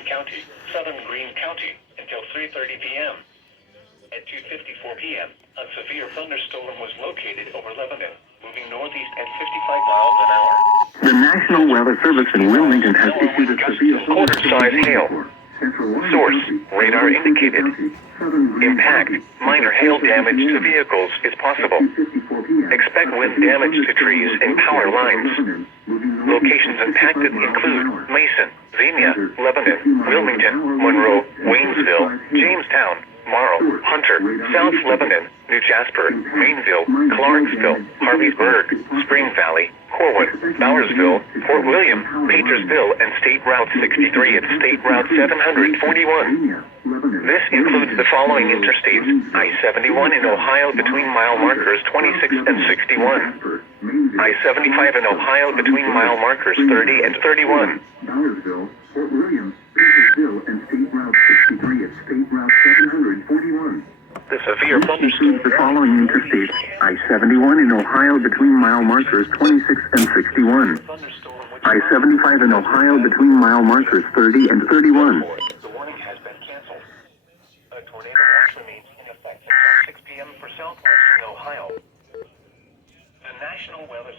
Lebanon County, southern Greene County, until 3:30 p.m. At 2:54 p.m., a severe thunderstorm was located over Lebanon, moving northeast at 55 miles an hour. The National Weather Service in Wilmington has issued a severe quarter-size hail. Source, radar indicated. Impact, minor hail damage to vehicles is possible. Expect wind damage to trees and power lines. Locations impacted include Mason, Xenia, Lebanon, Wilmington, Monroe, Waynesville, Jamestown, Morrow, Hunter, South Lebanon, New Jasper, Mainville, Clarksville, Harveysburg, Spring Valley, Corwin, Bowersville, Fort William, Paintersville, and State Route 63 and State Route 741. This includes the following interstates: I-71 in Ohio between mile markers 26 and 61. I-75 in Ohio between mile markers 30 and 31. Bowersville, Fort William, Paintersville, and State Route 63 at State Route 741. The severe thunderstorm The following interstates: I-71 in Ohio between mile markers 26 and 61. I-75 in Ohio between mile markers 30 and 31. The warning has been canceled. A tornado watch remains in effect until 6 p.m. for southwestern Ohio. The National Weather